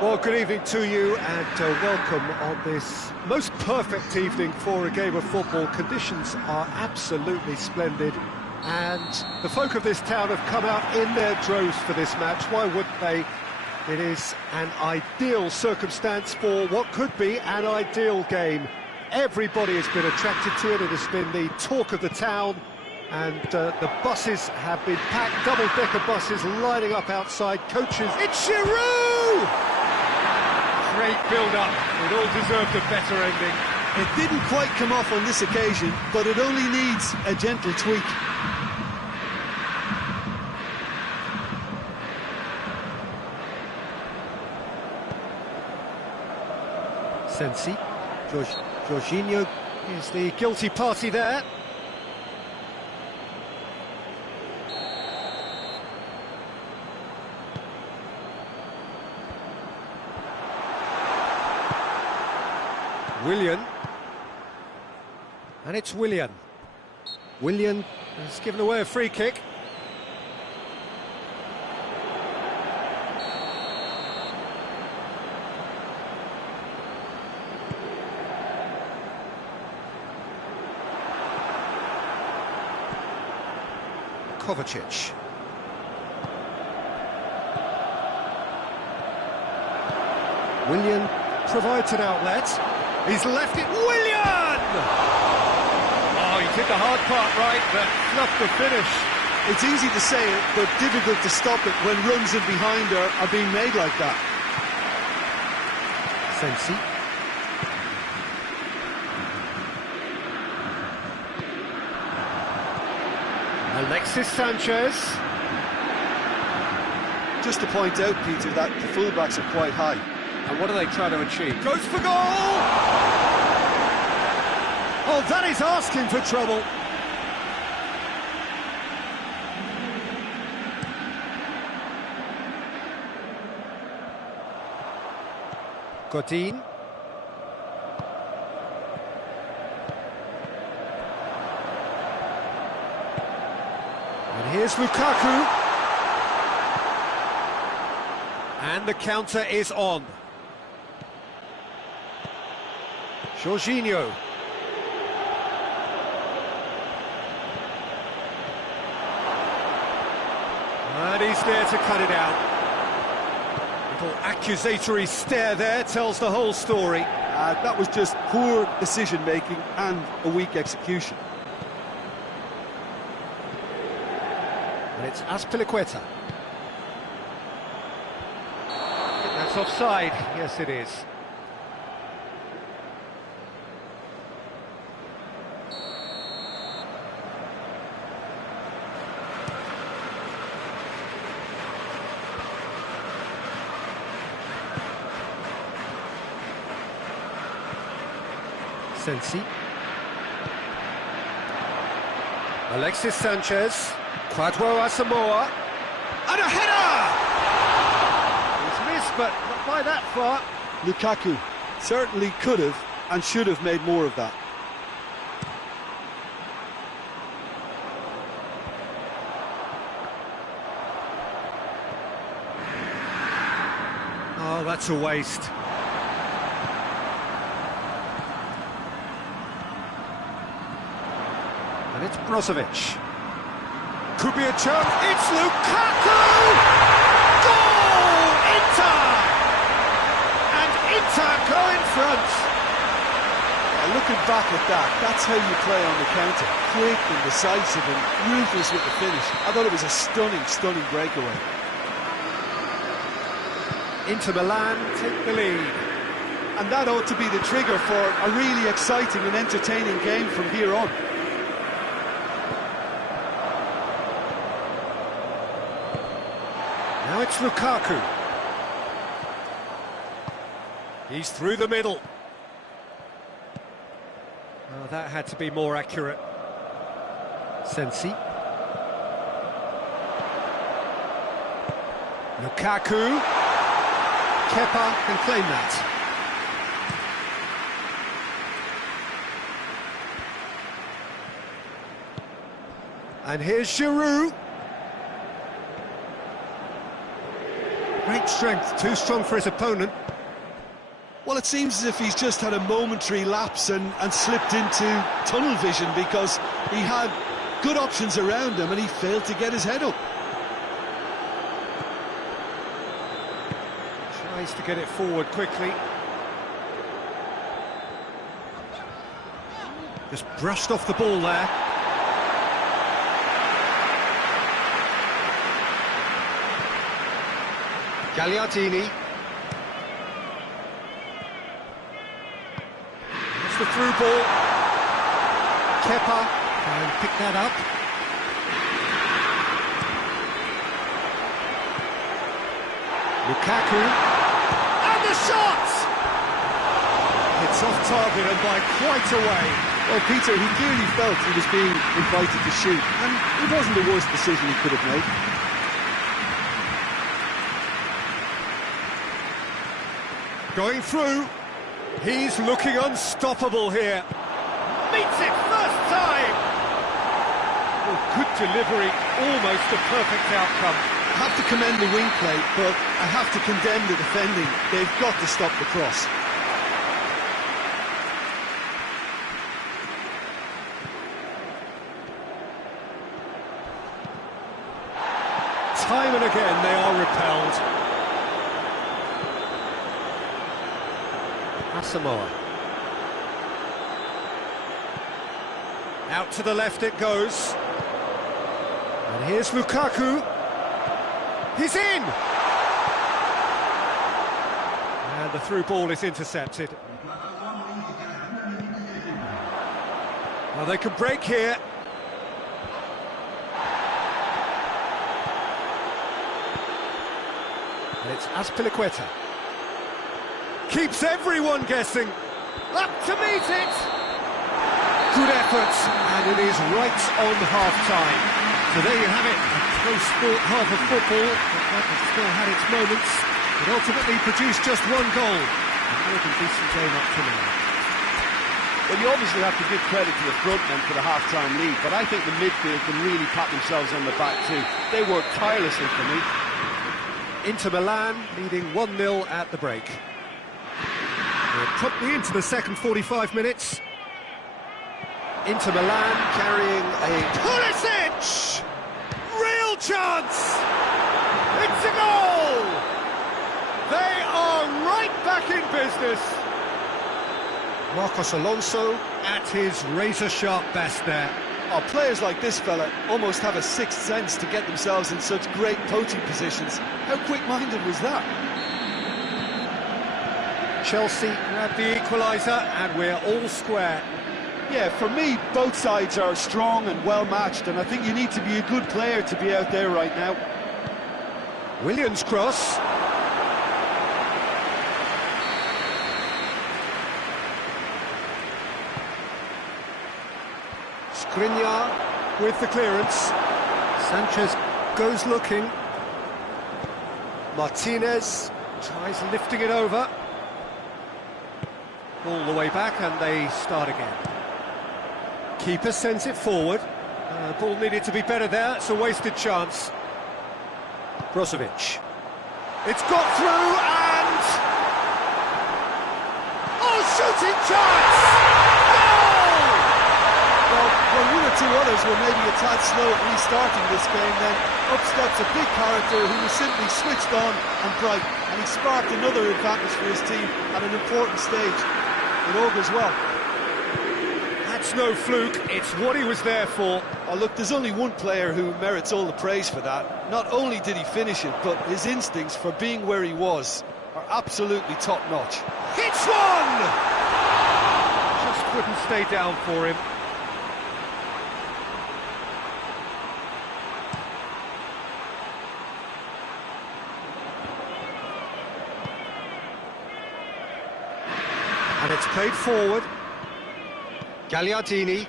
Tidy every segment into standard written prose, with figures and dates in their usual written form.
Well, good evening to you and welcome on this most perfect evening for a game of football. Conditions are absolutely splendid and the folk of this town have come out in their droves for this match. Why wouldn't they? It is an ideal circumstance for what could be an ideal game. Everybody has been attracted to it. It has been the talk of the town. And the buses have been packed, double-decker buses lining up outside, coaches. It's Giroud! Great build-up, it all deserved a better ending. It didn't quite come off on this occasion, but it only needs a gentle tweak. Sensi, Jorginho is the guilty party there. Willian, and it's Willian. Willian has given away a free kick. Kovacic. Willian provides an outlet. He's left it, Willian! Oh, he did the hard part right, but not the finish. It's easy to say it, but difficult to stop it when runs in behind are being made like that. Sensi. Alexis Sanchez. Just to point out, Peter, that the fullbacks are quite high. And what are they trying to achieve? Goes for goal! Oh, that is asking for trouble. Godin. And here's Lukaku. And the counter is on. Jorginho. And he's there to cut it out. Little accusatory stare there tells the whole story. That was just poor decision-making and a weak execution. And it's Azpilicueta. That's offside. Yes, it is. Sensi. Alexis Sanchez. Kwadwo Asamoah. And a header! He's missed, but not by that far. Lukaku certainly could have and should have made more of that. Oh, that's a waste. And it's Brozovic. Could be a chance. It's Lukaku! Goal! Inter! And Inter go in front. Looking back at that, that's how you play on the counter. Quick and decisive and ruthless with the finish. I thought it was a stunning, stunning breakaway. Inter Milan take the lead. And that ought to be the trigger for a really exciting and entertaining game from here on. Now it's Lukaku. He's through the middle. Oh, that had to be more accurate. Sensi. Lukaku. Kepa can claim that. And here's Giroud. Great strength, too strong for his opponent. Well, it seems as if he's just had a momentary lapse and slipped into tunnel vision, because he had good options around him and he failed to get his head up. Tries to get it forward quickly. Just brushed off the ball there. Gagliardini. That's the through ball. Kepa can pick that up. Lukaku. And the shot! It's off target and by quite a way. Well, Peter, he clearly felt he was being invited to shoot, and it wasn't the worst decision he could have made. Going through. He's looking unstoppable here. Meets it first time! Oh, good delivery, almost a perfect outcome. I have to commend the wing play, but I have to condemn the defending. They've got to stop the cross. Time and again they are repelled. Asamoah. Out to the left it goes. And here's Lukaku. He's in! And the through ball is intercepted. Well, they can break here. And it's Azpilicueta. Keeps everyone guessing. Up to meet it! Good effort, and it is right on half-time. So there you have it, a close fought half of football, but that has still had its moments. It ultimately produced just one goal. A more than decent game up to now. Well, you obviously have to give credit to the front men for the half-time lead, but I think the midfield can really pat themselves on the back too. They worked tirelessly for me. Inter Milan leading 1-0 at the break. We're promptly into the second 45 minutes. Inter Milan carrying a... Pulisic! Real chance! It's a goal! They are right back in business. Marcos Alonso at his razor-sharp best there. Oh, players like this fella almost have a sixth sense to get themselves in such great poaching positions. How quick-minded was that? Chelsea grab the equaliser and we're all square. Yeah, for me, both sides are strong and well-matched, and I think you need to be a good player to be out there right now. Williams cross. Skriniar with the clearance. Sanchez goes looking. Martinez tries lifting it over. All the way back and they start again. Keeper sends it forward. Ball needed to be better there. It's a wasted chance. Brozovic. It's got through and... Oh, shooting chance! Goal! Well, when one or two others were maybe a tad slow at restarting this game, then up steps a big character who was simply switched on and bright, and he sparked another advantage for his team at an important stage. It augurs well. That's no fluke, it's what he was there for. Oh, look, there's only one player who merits all the praise for that. Not only did he finish it, but his instincts for being where he was are absolutely top-notch. Hits one! Just couldn't stay down for him. And it's played forward. Gagliardini.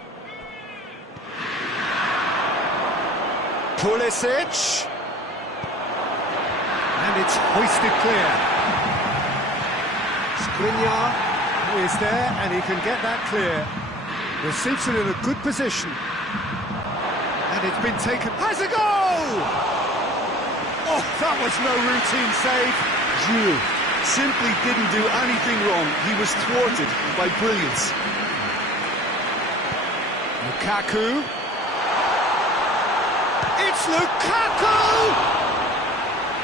Pulisic. And it's hoisted clear. Skriniar is there and he can get that clear. Receives it in a good position. And it's been taken. Has a goal! Oh, that was no routine save. Giroud simply didn't do anything wrong. He was thwarted by brilliance. Lukaku. It's Lukaku!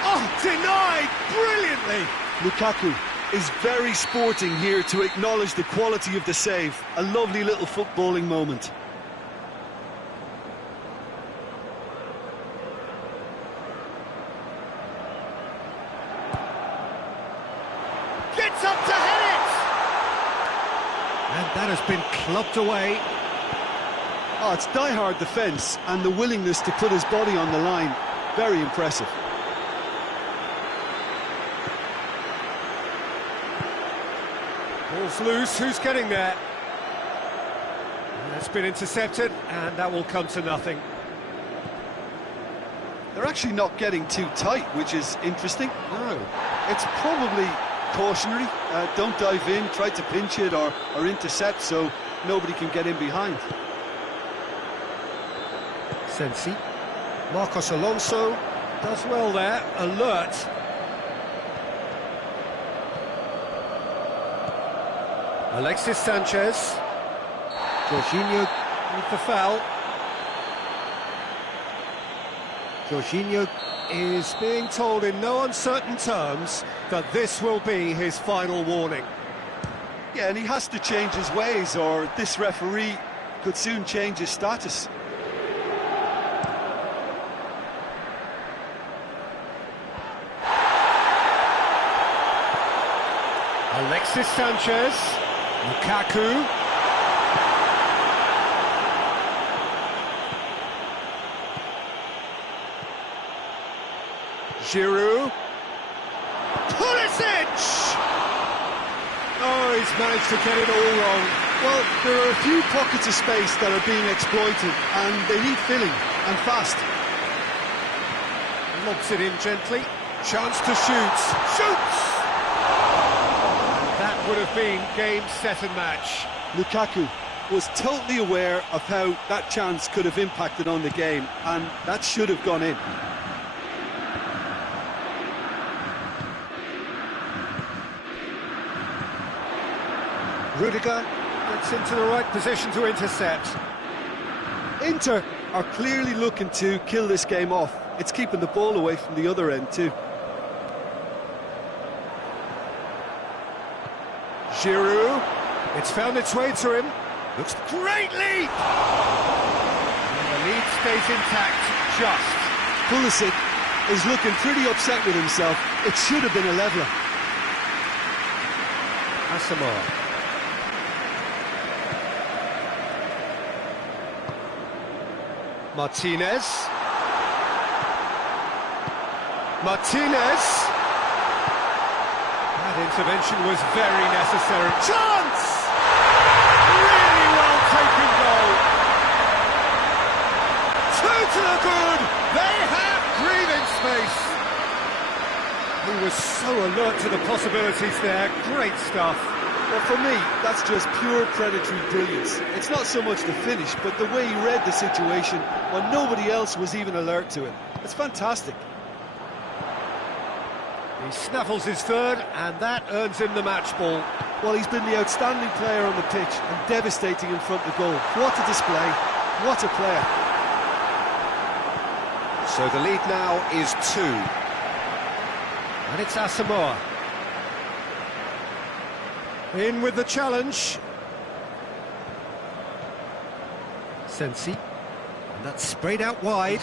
Oh, denied brilliantly! Lukaku is very sporting here to acknowledge the quality of the save. A lovely little footballing moment. Gets up to head it! And that has been clubbed away. Oh, it's die-hard defence and the willingness to put his body on the line. Very impressive. Ball's loose, who's getting there? That's been intercepted, and that will come to nothing. They're actually not getting too tight, which is interesting. No. It's probably cautionary. Don't dive in, try to pinch it or intercept so nobody can get in behind. Sensi. Marcos Alonso does well there, alert. Alexis Sanchez. Jorginho with the foul. Jorginho is being told in no uncertain terms that this will be his final warning. Yeah, and he has to change his ways or this referee could soon change his status. Alexis Sanchez. Lukaku. Giroud. Pulisic! Oh, he's managed to get it all wrong. Well, there are a few pockets of space that are being exploited and they need filling, and fast. Lobs it in gently. Chance to shoot. Shoots! That would have been game, set and match. Lukaku was totally aware of how that chance could have impacted on the game, and that should have gone in. Rudiger gets into the right position to intercept. Inter are clearly looking to kill this game off. It's keeping the ball away from the other end too. Giroud, it's found its way to him. Looks great lead! And the lead stays intact, just. Pulisic is looking pretty upset with himself. It should have been a leveller. Asamoah. Martinez. Martinez. That intervention was very necessary. Chance! Really well taken goal. Two to the good. They have breathing space. He was so alert to the possibilities there. Great stuff. Well, for me, that's just pure predatory brilliance. It's not so much the finish, but the way he read the situation when nobody else was even alert to it. It's fantastic. He snaffles his third, and that earns him the match ball. Well, he's been the outstanding player on the pitch and devastating in front of goal. What a display, what a player. So the lead now is 2. And it's Asamoah. In with the challenge. Sensi. And that's sprayed out wide.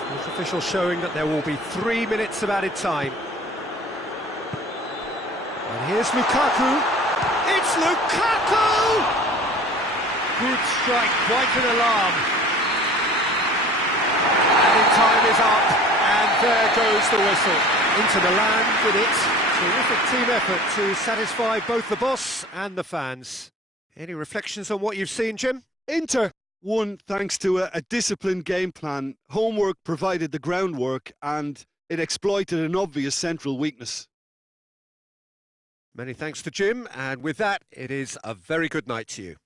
Sports official showing that there will be 3 minutes of added time. And here's Lukaku. It's Lukaku! Good strike, quite an alarm. Added time is up, and there goes the whistle. Into the land with it. Terrific team effort to satisfy both the boss and the fans. Any reflections on what you've seen, Jim? Inter won thanks to a disciplined game plan. Homework provided the groundwork and it exploited an obvious central weakness. Many thanks to Jim, and with that, it is a very good night to you.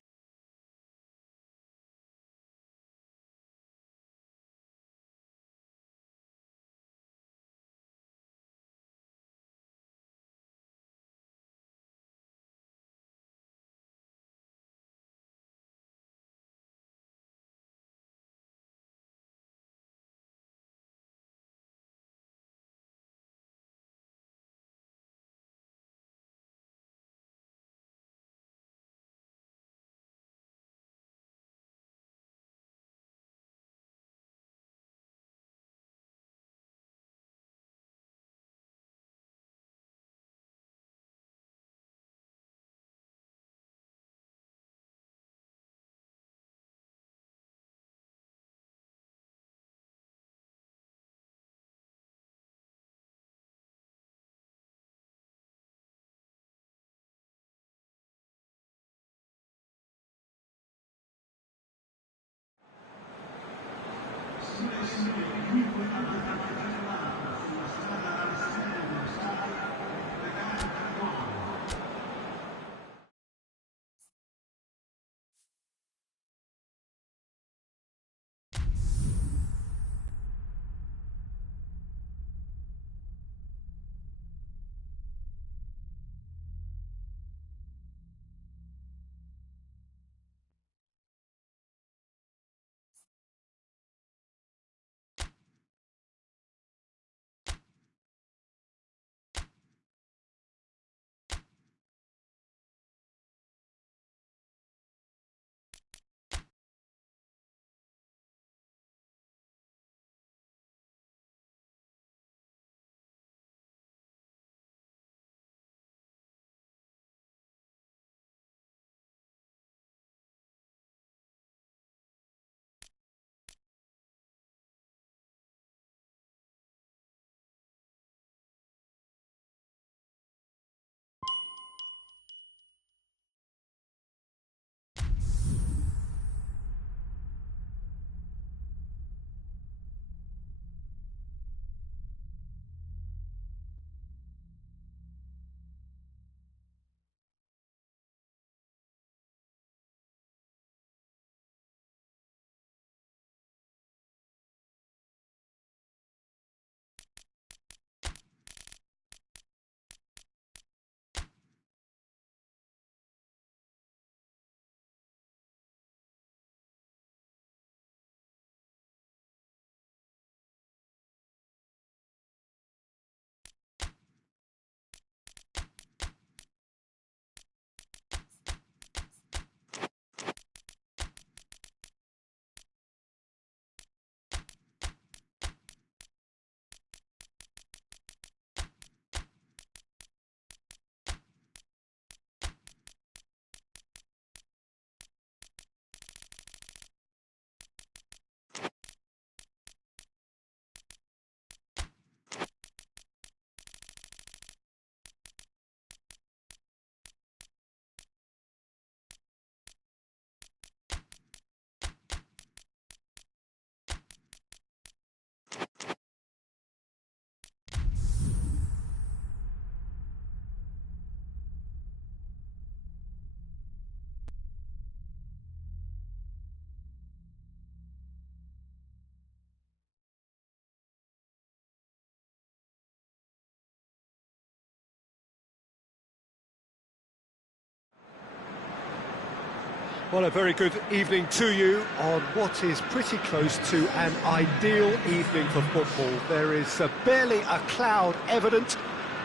Well, a very good evening to you on what is pretty close to an ideal evening for football. There is barely a cloud evident.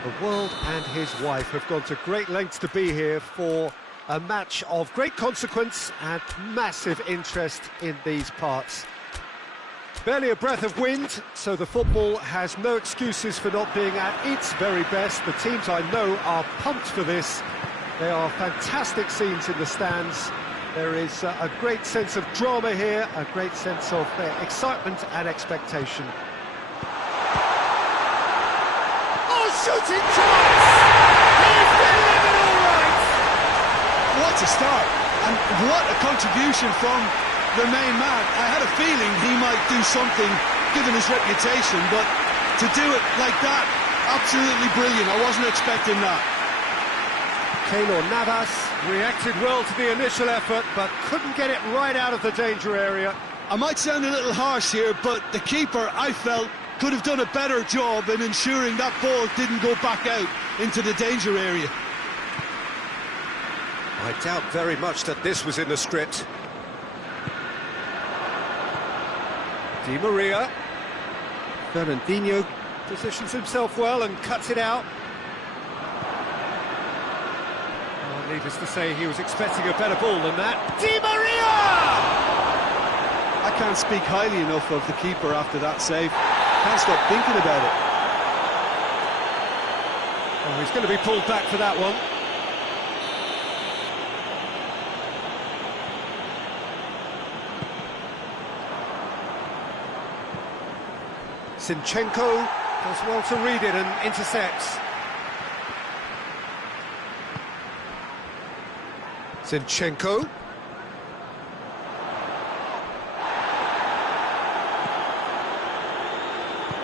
The world and his wife have gone to great lengths to be here for a match of great consequence and massive interest in these parts. Barely a breath of wind, so the football has no excuses for not being at its very best. The teams I know are pumped for this. There are fantastic scenes in the stands. There is a great sense of drama here, a great sense of excitement and expectation. Oh, shooting chance! He's delivered all right! What a start, and what a contribution from the main man. I had a feeling he might do something, given his reputation, but to do it like that, absolutely brilliant. I wasn't expecting that. Keylor Navas reacted well to the initial effort, but couldn't get it right out of the danger area. I might sound a little harsh here, but the keeper, I felt, could have done a better job in ensuring that ball didn't go back out into the danger area. I doubt very much that this was in the script. Di Maria. Fernandinho positions himself well and cuts it out. Needless to say, he was expecting a better ball than that. Di Maria! I can't speak highly enough of the keeper after that save. Can't stop thinking about it. Oh, he's going to be pulled back for that one. Zinchenko does well to read it and intercepts. Zinchenko.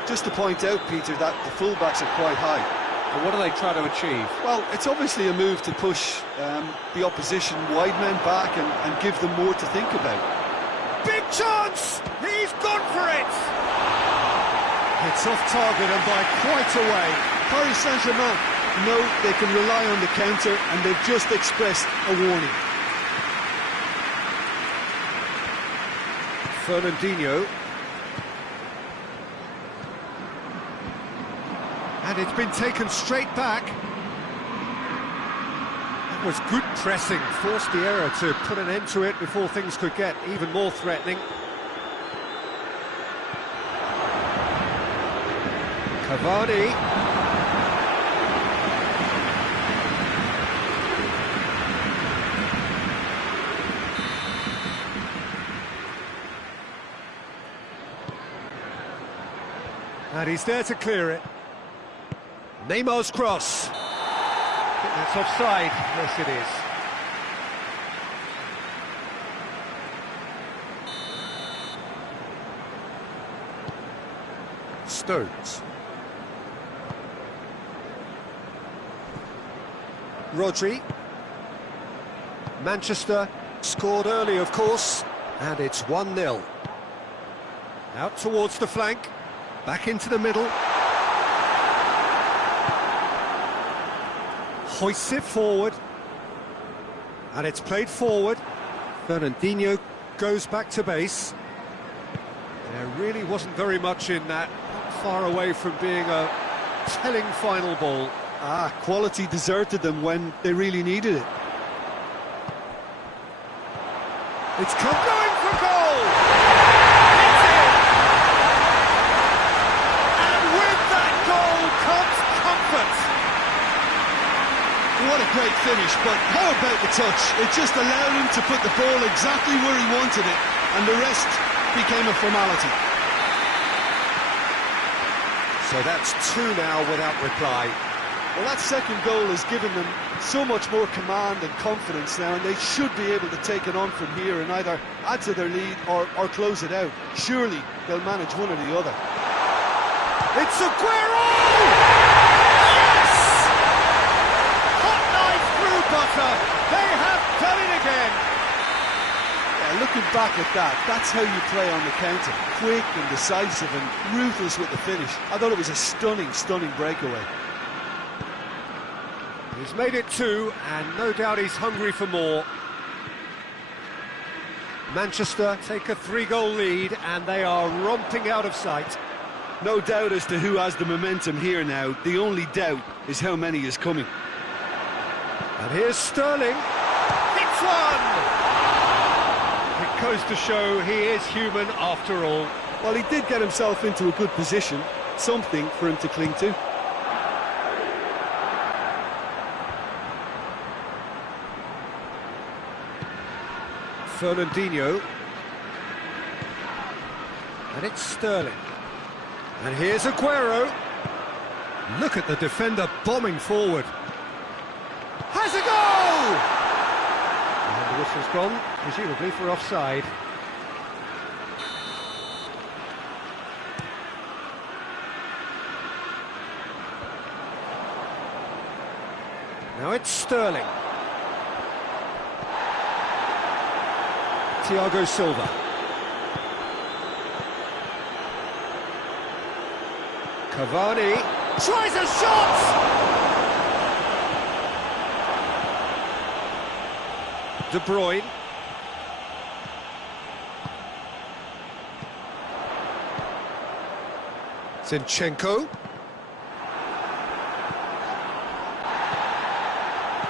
Just to point out, Peter, that the fullbacks are quite high. And what are they trying to achieve? Well, it's obviously a move to push the opposition wide men back and give them more to think about. Big chance! He's gone for it! It's off target and by quite a way. Paris Saint-Germain know they can rely on the counter, and they've just expressed a warning. Fernandinho. And it's been taken straight back. That was good pressing, forced the error to put an end to it before things could get even more threatening. Cavani. And he's there to clear it. Neymar's cross. I think that's offside. Yes, it is. Stones. Rodri. Manchester scored early, of course, and it's 1-0. Out towards the flank. Back into the middle. Hoists it forward. And it's played forward. Fernandinho goes back to base. There really wasn't very much in that. Not far away from being a telling final ball. Quality deserted them when they really needed it. It's going for goal! What a great finish, but how about the touch? It just allowed him to put the ball exactly where he wanted it, and the rest became a formality. So that's 2 now without reply. Well, that second goal has given them so much more command and confidence now, and they should be able to take it on from here and either add to their lead or close it out. Surely they'll manage one or the other. It's Aguero! Butter. They have done it again. Yeah, looking back at that, that's how you play on the counter. Quick and decisive and ruthless with the finish. I thought it was a stunning, stunning breakaway. He's made it 2, and no doubt he's hungry for more. Manchester take a 3-goal lead and they are romping out of sight. No doubt as to who has the momentum here now. The only doubt is how many is coming. And here's Sterling. Hits one! It goes to show he is human after all. Well, he did get himself into a good position. Something for him to cling to. Fernandinho. And it's Sterling. And here's Aguero. Look at the defender bombing forward. Has a goal! And the whistle's gone, presumably for offside. Now it's Sterling. Thiago Silva. Cavani tries a shot! De Bruyne. Zinchenko.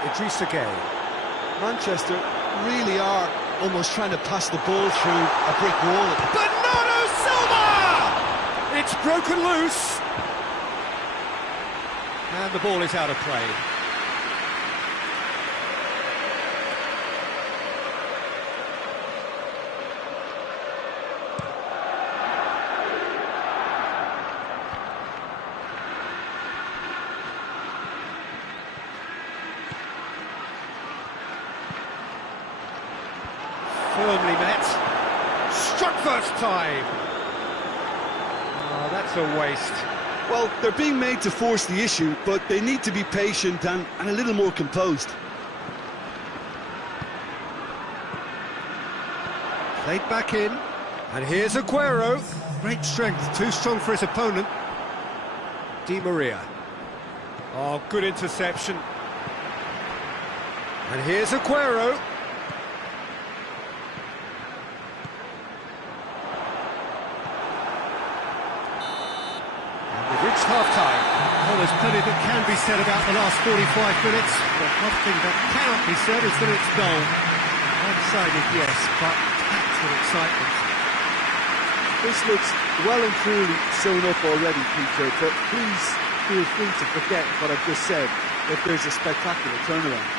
Idrissa Gueye. Manchester really are almost trying to pass the ball through a brick wall. Bernardo Silva! It's broken loose. And the ball is out of play. Firmly met. Struck first time. Oh, that's a waste. Well, they're being made to force the issue, but they need to be patient and a little more composed. Played back in. And here's Aguero. Great strength, too strong for his opponent. Di Maria. Oh, good interception. And here's Aguero. Half-time. Well, there's plenty that can be said about the last 45 minutes, but one thing that cannot be said is that it's dull. One-sided, yes, but packed with excitement. This looks well and truly sewn up already, Peter, but please feel free to forget what I've just said if there's a spectacular turnaround.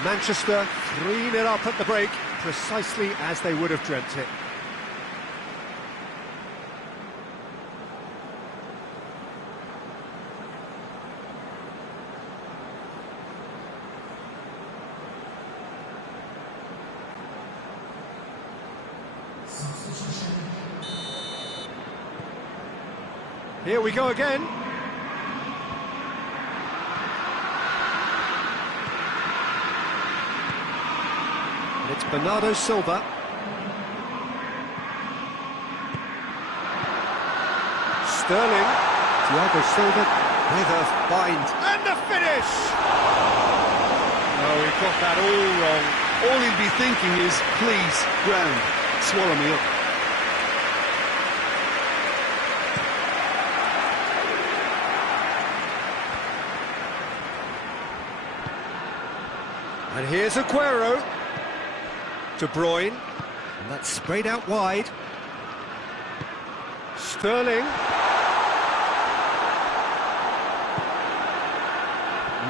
Manchester 3-0 up at the break, precisely as they would have dreamt it. Here we go again. And it's Bernardo Silva. Sterling. Thiago Silva with a find. And the finish! Oh, he got that all wrong. All he'll be thinking is, please, ground, swallow me up. And here's Aguero. De Bruyne. And that's sprayed out wide. Sterling.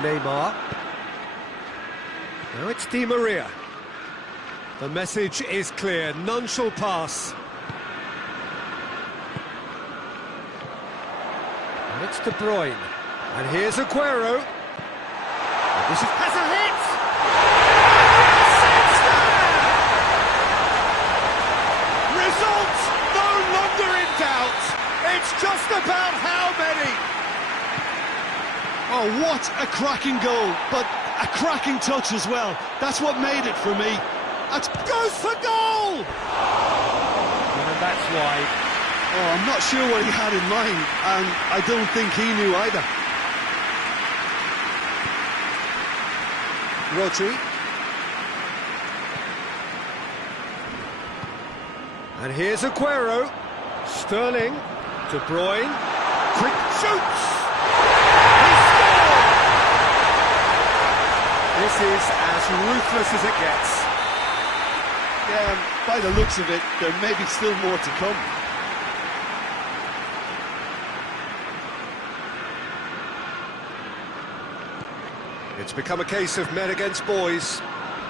Neymar. Now it's Di Maria. The message is clear. None shall pass. And it's De Bruyne. And here's Aguero. And this has a hit! Results no longer in doubt. It's just about how many. Oh, what a cracking goal, but a cracking touch as well. That's what made it for me. That goes for goal! And that's wide. Oh, I'm not sure what he had in mind, and I don't think he knew either. Rodri. And here's Aguero. Sterling. De Bruyne. Quick shoots! He scored! This is as ruthless as it gets. Yeah, and by the looks of it, there may be still more to come. It's become a case of men against boys.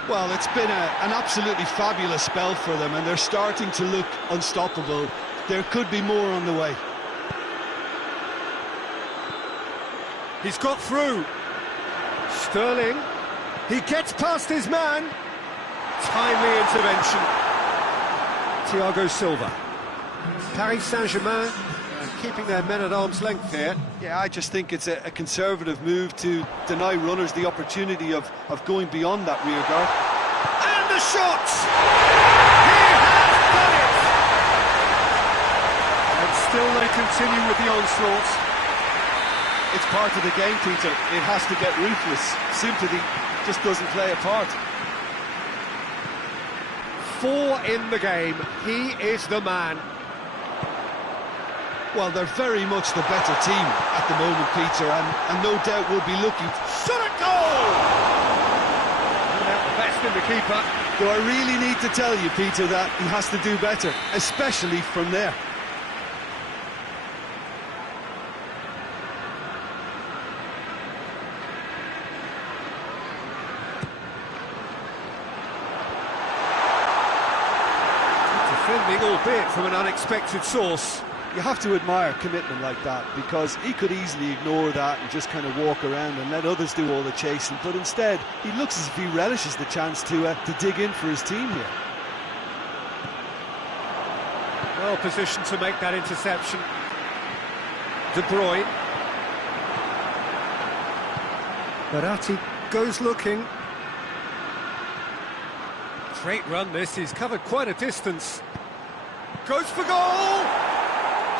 Well, it's been an absolutely fabulous spell for them, and they're starting to look unstoppable. There could be more on the way. He's got through. Sterling. He gets past his man. Timely intervention. Thiago Silva. Paris Saint-Germain keeping their men at arm's length here. Yeah, I just think it's a conservative move to deny runners the opportunity of going beyond that rear guard. And the shot! He has done it! And still they continue with the onslaught. It's part of the game, Peter. It has to get ruthless. Sympathy just doesn't play a part. 4 in the game. He is the man. Well, they're very much the better team at the moment, Peter, and no doubt will be looking. Shot at goal! Without the best in the keeper. Do I really need to tell you, Peter, that he has to do better, especially from there? Defending, albeit from an unexpected source. You have to admire commitment like that, because he could easily ignore that and just kind of walk around and let others do all the chasing, but instead he looks as if he relishes the chance to dig in for his team here. Well positioned to make that interception. De Bruyne. Verratti goes looking. Great run this, he's covered quite a distance. Goes for goal!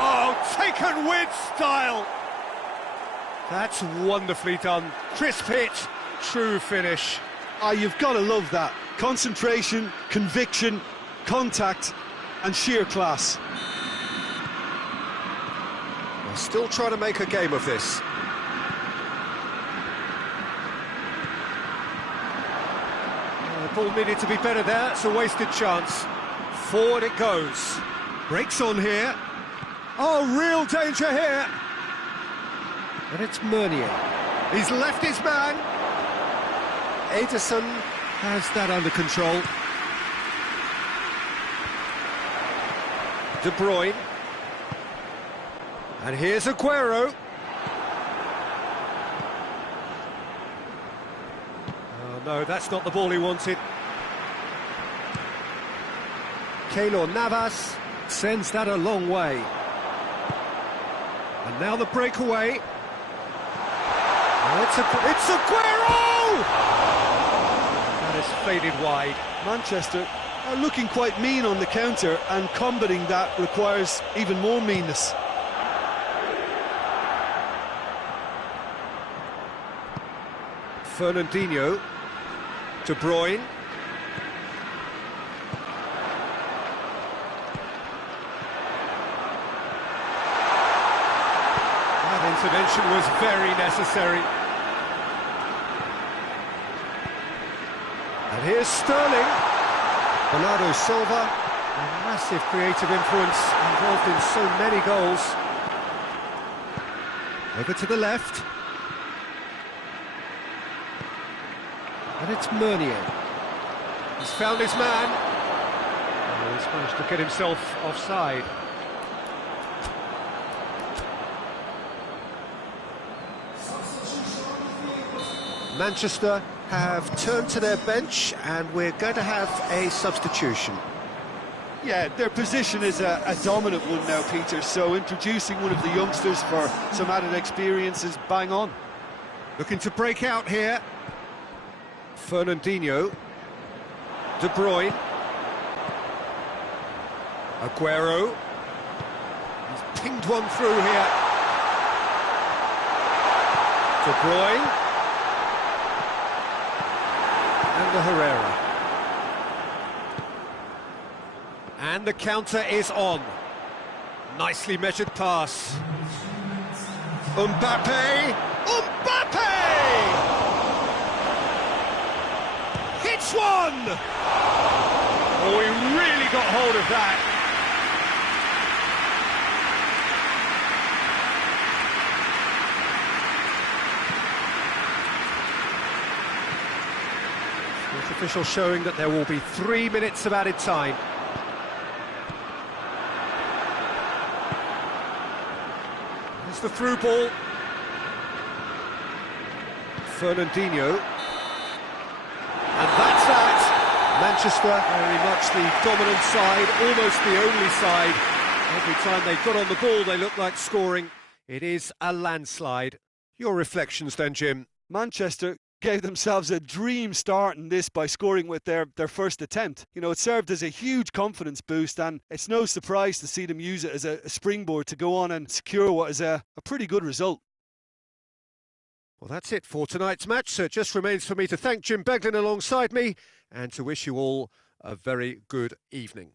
Oh, taken with style! That's wonderfully done. Crisp hit, true finish. Ah, you've got to love that. Concentration, conviction, contact and sheer class. They're still trying to make a game of this. The ball needed to be better there, it's a wasted chance. Forward it goes. Breaks on here. Oh, real danger here. And it's Meunier. He's left his man. Ederson has that under control. De Bruyne. And here's Aguero. Oh no, that's not the ball he wanted. Keylor Navas sends that a long way. And now the breakaway. Oh, it's Aguero! That is faded wide. Manchester are looking quite mean on the counter, and combating that requires even more meanness. Fernandinho. De Bruyne. Intervention was very necessary. And here's Sterling. Bernardo Silva, a massive creative influence involved in so many goals. Over to the left. And it's Meunier. He's found his man. Oh, he's managed to get himself offside. Manchester have turned to their bench, and we're going to have a substitution. Yeah, their position is a dominant one now, Peter, so introducing one of the youngsters for some added experience is bang on. Looking to break out here. Fernandinho. De Bruyne. Aguero. He's pinged one through here. De Bruyne. And the Herrera. And the counter is on. Nicely measured pass. Mbappe! Mbappe! Hits one! Oh, he really got hold of that. Fourth official showing that there will be 3 minutes of added time. There's the through ball. Fernandinho. And that's that. Manchester, very much the dominant side, almost the only side. Every time they got on the ball, they look like scoring. It is a landslide. Your reflections then, Jim? Manchester gave themselves a dream start in this by scoring with their first attempt. You know, it served as a huge confidence boost, and it's no surprise to see them use it as a springboard to go on and secure what is a pretty good result. Well, that's it for tonight's match, so it just remains for me to thank Jim Beglin alongside me and to wish you all a very good evening.